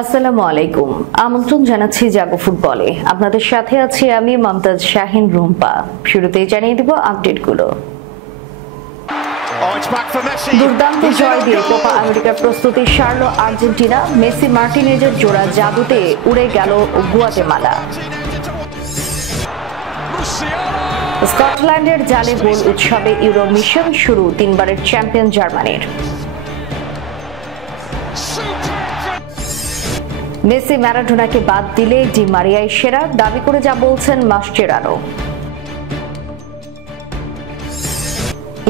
আসসালামু আলাইকুম। আমন্ত্রণ জানাচ্ছি জাগো ফুটবলে। আপনাদের সাথে আছি আমি মমতাজ শাহিন রুম্পা। শুরুতেই জানিয়ে দিব আপডেটগুলো। দুর্দান্ত জয় দিয়ে কোপা আমেরিকার প্রস্তুতি সারল আর্জেন্টিনা। মেসি মার্টিনেজের জোড়া জাদুতে উড়ে গেল গুয়াতেমালা। স্কটল্যান্ডের জালে গোল উৎসবে ইউরো মিশন শুরু, তিনবারের চ্যাম্পিয়ন জার্মানির। মেসি ম্যারাডোনাকে বাদ দিলে ডি মারিয়াই সেরা, দাবি করে যা বলছেন মাসচেরানো।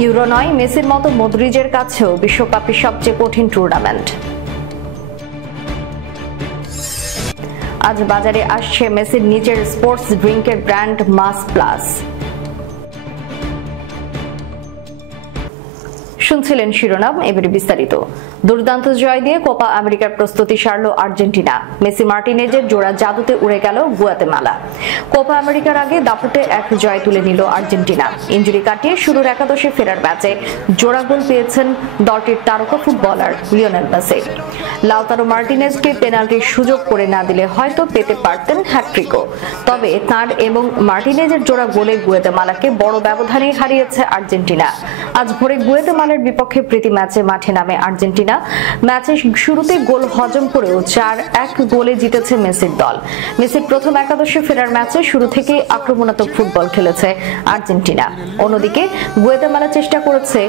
ইউরো নয়, মেসির মতো মদ্রিজের কাছেও বিশ্বকাপের সবচেয়ে কঠিন টুর্নামেন্ট। আজ বাজারে আসছে মেসির নিজের স্পোর্টস ড্রিঙ্কের ব্র্যান্ড মাস প্লাস। শুনছিলেন শিরোনাম, এবারে বিস্তারিত। দুর্দান্ত জয় দিয়ে কোপা আমেরিকার প্রস্তুতি সারল আর্জেন্টিনা। মেসি মার্টিনেজের জোড়া জাদুতে উড়ে গেল গুয়াতেমালা। কোপা আমেরিকার আগে দাপুটে এক জয় তুলে নিল আর্জেন্টিনা। ইনজুরি কাটিয়ে শুরুর একাদশে ফেরার ম্যাচে জোড়া গোল পেয়েছেন দলটির তারকা ফুটবলার লিওনেল মেসি। লাউতারো মার্টিনেজকে পেনাল্টির সুযোগ করে না দিলে হয়তো পেতে পারতেন হ্যাটট্রিকও। তবে তার এবং মার্টিনেজের জোড়া গোলে গুয়াতেমালাকে বড় ব্যবধানে হারিয়েছে আর্জেন্টিনা। আজ ভোরে গুয়াতেমালার বিপক্ষে প্রীতি ম্যাচে মাঠে নামে আর্জেন্টিনা। ম্যাচের শুরুতে গোল হজম করেও 4-1 গোলে জিতেছে মেসির দল। মেসির প্রথম একাদশে ফেরার ম্যাচে শুরু থেকে আক্রমণাত্মক ফুটবল খেলেছে আর্জেন্টিনা। অন্যদিকে গুয়াতেমালা চেষ্টা করেছে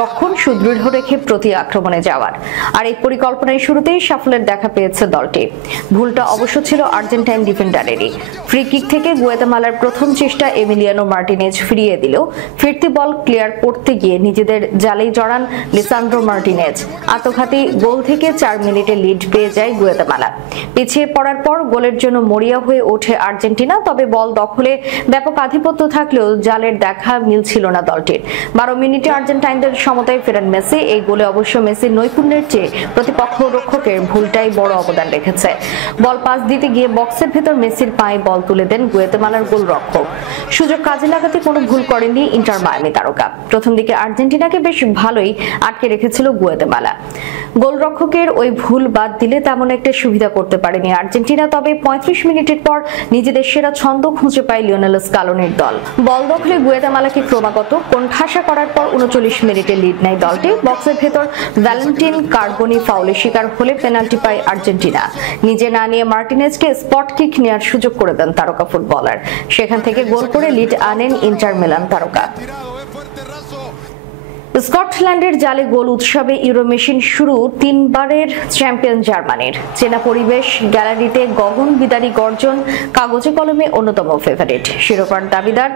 রক্ষণ সুদৃঢ় রেখে প্রতি আক্রমণে যাওয়ার, আর এই পরিকল্পনায় শুরুতেই সাফল্যের দেখা পেয়েছে দলটি। ভুলটা অবশ্য ছিল আর্জেন্টাইন ডিফেন্ডারেরই। ফ্রি কিক থেকে গুয়াতেমালার প্রথম চেষ্টা এমিলিয়ানো মার্টিনেজ ফিরিয়ে দিলেও ফিরতি বল ক্লিয়ার করতে গিয়ে নিজেদের জালেই জড়ান লিসান্দ্রো মার্টিনেজ। আত্মঘাতী গোল থেকে 4 মিনিটে লিড পেয়ে যায় গুয়াতেমালা। পিছিয়ে পড়ার পর গোলের জন্য মরিয়া হয়ে ওঠে আর্জেন্টিনা। তবে বল দখলে ব্যাপক আধিপত্য থাকলেও জালের দেখা মিলছিল না দলটির। 12 মিনিটে আর্জেন্টাইনদের সমতায় ফেরান মেসি। এই গোলে অবশ্য মেসির নৈপুণ্যের চেয়ে প্রতিপক্ষ রক্ষকের ভুলটাই বড় অবদান রেখেছে। বল পাস দিতে গিয়ে বক্সের ভেতর মেসির পায়ে বল তুলে দেন গুয়াতেমালার গোলরক্ষক। সুযোগ কাজে লাগাতে কোনো ভুল করেননি ইন্টার মায়ামি তারকা। প্রথম দিকে আর্জেন্টিনাকে বেশ ভালোই আটকে রেখেছিল গুয়াতেমালা। গোলরক্ষকের ওই ভুল বাদ দিলে তেমন একটা সুবিধা করতে পারেনি আর্জেন্টিনা। তবে 35 মিনিটের পর নিজেদের সেরা ছন্দ খুঁজে পায় লিওনেল স্কালোনির দল। বল দখলে গুয়াতেমালাকে ক্রমাগত কোণঠাসা করার পর 39 মিনিটে লিড নেয় দলটি। বক্সের ভেতর ভ্যালেন্টিন কার্বনি ফাউলে শিকার হলে পেনাল্টি পায় আর্জেন্টিনা। নিজে না নিয়ে মার্টিনেজকে স্পট কিক নেওয়ার সুযোগ করে দেন তারকা ফুটবলার। সেখান থেকে গোল করে লিড আনেন ইন্টার মিলান তারকা। স্কটল্যান্ডের জালে গোল উৎসবে ইউরো মিশন শুরু, তিনবারের চ্যাম্পিয়ন জার্মানির। চেনা পরিবেশ, গ্যালারিতে গগন বিদারী গর্জন, কাগজে কলমে অন্যতম ফেভারিট শিরোপার দাবিদার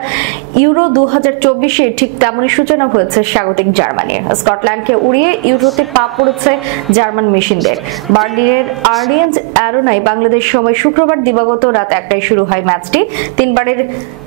ইউরো 2024-এ ঠিক তেমনই সূচনা হয়েছে স্বাগতিক জার্মানির। স্কটল্যান্ডকে উড়িয়ে ইউরোতে পা পড়েছে জার্মান মেশিনদের। বার্লিনের আর্লিয়েন্স অ্যারোনায় বাংলাদেশ সময় শুক্রবার দিবাগত রাত 1টায় শুরু হয় ম্যাচটি। তিনবারের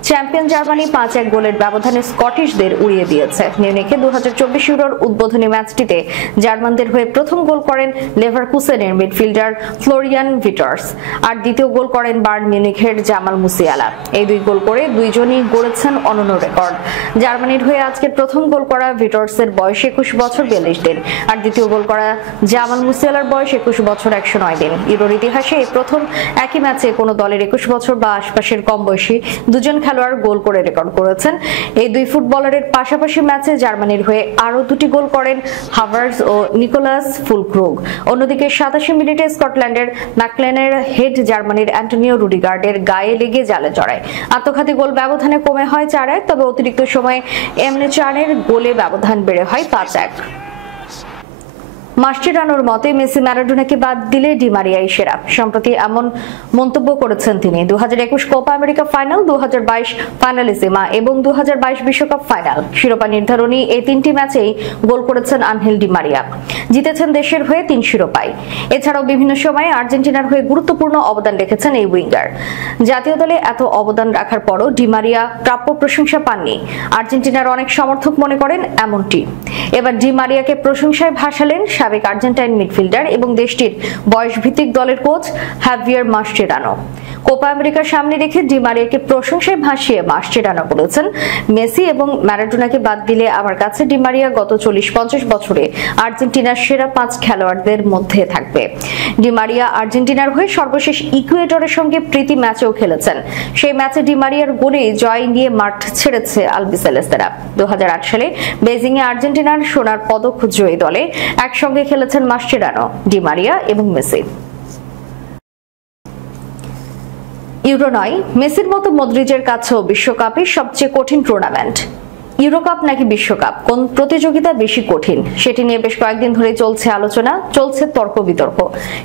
চ্যাম্পিয়ন জার্মানি 5-1 গোলের ব্যবধানে স্কটিশদের উড়িয়ে দিয়েছে। মিউনিখে 2024 ইউরোর উদ্বোধনী ম্যাচটিতে জার্মানদের হয়ে প্রথম গোল করেন লেভারকুসেনের মিডফিল্ডার ফ্লোরিয়ান ভিটার্স, আর দ্বিতীয় গোল করেন বায়ার্ন মিউনিখের জামাল মুসিয়ালা। এই দুই গোল করে দুইজনই গড়েছেন অনন্য রেকর্ড। জার্মানির হয়ে আজকের প্রথম গোল করা ভিটার্সের বয়স 21 বছর 42 দিন, আর দ্বিতীয় গোল করা জামাল মুসিয়ালার বয়স 21 বছর 109 দিন। ইউরোর ইতিহাসে এই প্রথম একই ম্যাচে কোনো দলের 21 বছর বা আশপাশের কম বয়সী দুজন খেলোয়াড় গোল করে রেকর্ড করেছেন। এই দুই ফুটবলারের পাশাপাশি ম্যাচে জার্মানির হয়ে আরো দুটি গোল করেন হাভার্স ও নিকোলাস ফুলক্রুগ। অন্যদিকে 87 মিনিটে স্কটল্যান্ডের ম্যাকলেনের হেড জার্মানির অ্যান্টনিও রুডিগার্ডের গায়ে লেগে জালে জড়ায়। আত্মঘাতী গোল ব্যবধানে কমে হয় 4-1। তবে অতিরিক্ত সময়ে এমনে চানের গোলে ব্যবধান বেড়ে হয় 5-1। মাসচেরানোর মতে মেসি ম্যারাডোনাকে বাদ দিলে ডি মারিয়াই সেরা। সম্প্রতি এমন মন্তব্য করেছেন তিনি। 2021 কোপা আমেরিকা ফাইনাল, 2022 ফাইনালিসিমা এবং 2022 বিশ্বকাপ ফাইনাল শিরোপা নির্ধারণী এই তিনটি ম্যাচেই গোল করেছেন আনহেল ডি মারিয়া। জিতেছেন দেশের হয়ে 3 শিরোপায়। এছাড়াও বিভিন্ন সময়ে আর্জেন্টিনার হয়ে গুরুত্বপূর্ণ অবদান রেখেছেন এই উইঙ্গার। জাতীয় দলে এত অবদান রাখার পরও ডি মারিয়া প্রাপ্য প্রশংসা পাননি। আর্জেন্টিনার অনেক সমর্থক মনে করেন এমনটি। এবার ডি মারিয়াকে প্রশংসায় ভাসালেন সাবেক আর্জেন্টাইন মিডফিল্ডার এবং দেশটির বয়সভিত্তিক দলের কোচ হাভিয়ার মাস্টেরানো। কোপা আমেরিকার সামনে রেখে ডি মারিয়াকে প্রশংসায় ভাসিয়ে মাস্টেরানো বলেছেন, মেসি এবং ম্যারাডোনাকে বাদ দিলে আমার কাছে ডি মারিয়া গত 40-50 বছরে আর্জেন্টিনার সেরা 5 খেলোয়াড়দের মধ্যে থাকবে। ডি মারিয়া আর্জেন্টিনার হয়ে সর্বশেষ ইকুয়েডরের সঙ্গে প্রীতি ম্যাচেও খেলেছেন। সেই ম্যাচে ডি মারিয়ার গোলে জয় নিয়ে মাঠ ছেড়েছে আলবিসেলেস্তেরা। 2008 সালে বেজিং এ আর্জেন্টিনার সোনার পদক জয়ী দলে একসঙ্গে খেলেছেন মাস্টেরানো, ডি মারিয়া এবং মেসি। ইউরো নয়, মেসির মতো মদ্রিজের কাছেও বিশ্বকাপের সবচেয়ে কঠিন টুর্নামেন্ট। ইউরোকাপ নাকি বিশ্বকাপ, কোন প্রতিযোগিতা বেশি কঠিন, সেটি নিয়ে বেশ কয়েকদিন ধরে চলছে আলোচনা, চলছে তর্ক বিতর্ক।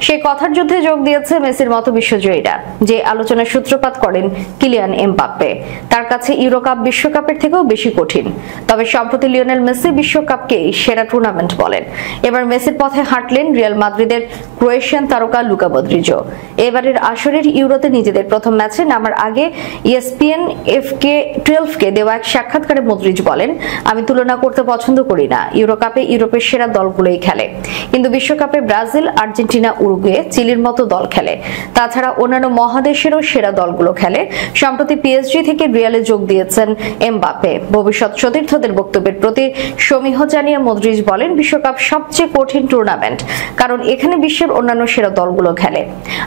সেই কথার যুদ্ধে যোগ দিয়েছে মেসির মতো বিশ্বজয়ীরা, যে আলোচনার সূত্রপাত করেন কিলিয়ান এমবাপ্পে। তার কাছে ইউরোকাপ বিশ্বকাপের থেকেও বেশি কঠিন। তবে সম্প্রতি লিওনেল মেসি বিশ্বকাপকেই সেরা টুর্নামেন্ট বলেন। এবার মেসির পথে হাঁটলেন রিয়াল মাদ্রিদের ক্রোয়েশিয়ান তারকা লুকা মদ্রিজও। এবারের আসরের ইউরোতে নিজেদের প্রথম ম্যাচে নামার আগে ESPN FK12 দেওয়া এক সাক্ষাৎকারে মদ্রিজ বলেন, আমি তুলনা করতে পছন্দ করি না। ইউরোকাপে ইউরোপের সেরা দলগুলোই খেলে, কিন্তু বিশ্বকাপে ব্রাজিল, আর্জেন্টিনা, উরুগুয়ে, চিলির মতো দল খেলে। তাছাড়া অন্যান্য মহাদেশেরও সেরা দলগুলো খেলে। সম্প্রতি PSG থেকে রিয়ালে যোগ দিয়েছেন এমবাপ্পে। ভবিষ্যৎ সতীর্থদের বক্তব্যের প্রতি সমীহ জানিয়ে মদ্রিজ বলেন, বিশ্বকাপ সবচেয়ে কঠিন টুর্নামেন্ট, কারণ এখানে বিশ্বের অন্যান্য সেরা দলগুলো খেলে।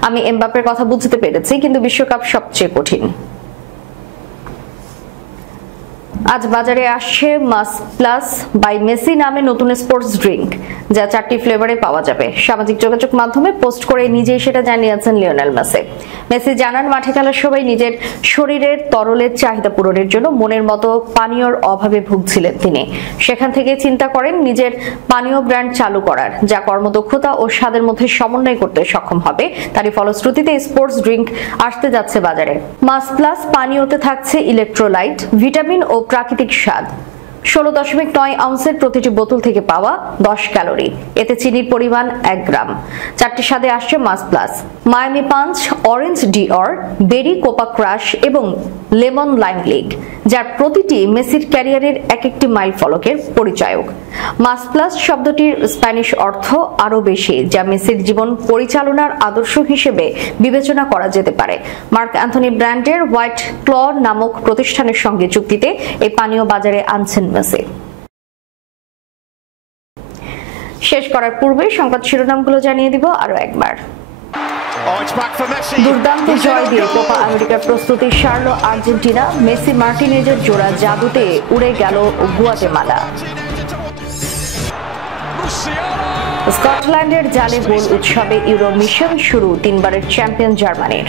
আমি এমবাপ্পের কথা বুঝতে পেরেছি, কিন্তু বিশ্বকাপ সবচেয়ে কঠিন। আজ বাজারে আসছে মাস প্লাস বাই মেসি নামে নতুন স্পোর্টস ড্রিঙ্ক, যা 4টি ফ্লেভারে পাওয়া যাবে। সামাজিক যোগাযোগ মাধ্যমে পোস্ট করে নিজেই সেটা জানিয়েছেন লিওনেল মেসি। মেসি জানান, মাঠে খেলার সময় নিজের শরীরের তরলের চাহিদা পূরণের জন্য মনের মতো পানীয়র অভাবে ভুগছিলেন তিনি। সেখান থেকে চিন্তা করেন নিজের পানীয় ব্র্যান্ড চালু করার, যা কর্মদক্ষতা ও স্বাদের মধ্যে সমন্বয় করতে সক্ষম হবে। তারই ফলশ্রুতিতে স্পোর্টস ড্রিঙ্ক আসতে যাচ্ছে বাজারে। মাস প্লাস পানীয়তে থাকছে ইলেকট্রোলাইট, ভিটামিন ও প্রাকৃতিক স্বাদ। 16.9 আউন্সের প্রতিটি বোতল থেকে পাওয়া 10 ক্যালোরি, এতে চিনির পরিমাণ 1 গ্রাম। 4টি স্বাদে আসছে Mas Plus, Miami Punch, Orange D'Or, Berry Copa Crush এবং লেমন লাইম লিগ, যার প্রতিটি মেসির ক্যারিয়ারের এক একটি মাইল ফলকের পরিচায়ক। মাস প্লাস শব্দটির স্প্যানিশ অর্থ আরো বেশি, যা মেসির জীবন পরিচালনার আদর্শ হিসেবে বিবেচনা করা যেতে পারে। মার্ক অ্যান্থনি ব্র্যান্ডের হোয়াইট ক্ল নামক প্রতিষ্ঠানের সঙ্গে চুক্তিতে এই পানীয় বাজারে আনছেন মেসি। শেষ করার পূর্বে সংবাদ শিরোনামগুলো জানিয়ে দিব আরো একবার। দুর্দান্ত জয় দিয়ে কোপা আমেরিকার প্রস্তুতি সারল আর্জেন্টিনা। মেসি মার্টিনেজের জোড়া জাদুতে উড়ে গেল গুয়াতেমালা। স্কটল্যান্ডের জালে গোল উৎসবে ইউরো মিশন শুরু 3বারের চ্যাম্পিয়ন জার্মানির।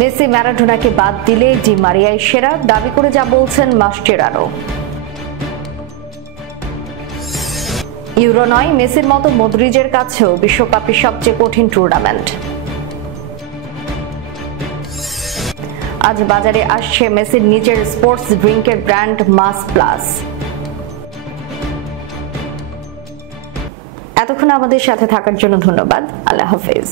মেসি ম্যারাডোনাকে বাদ দিলে ডি মারিয়াই সেরা দাবি করে যা বলছেন মাস্টেরানো। ইউরো নয়, মেসির মতো মদ্রিজের কাছেও বিশ্বকাপের সবচেয়ে কঠিন টুর্নামেন্ট। আজ বাজারে আসছে মেসির নিজের স্পোর্টস ড্রিঙ্কের ব্র্যান্ড মাস প্লাস। এতক্ষণ আমাদের সাথে থাকার জন্য ধন্যবাদ। আল্লাহ হাফেজ।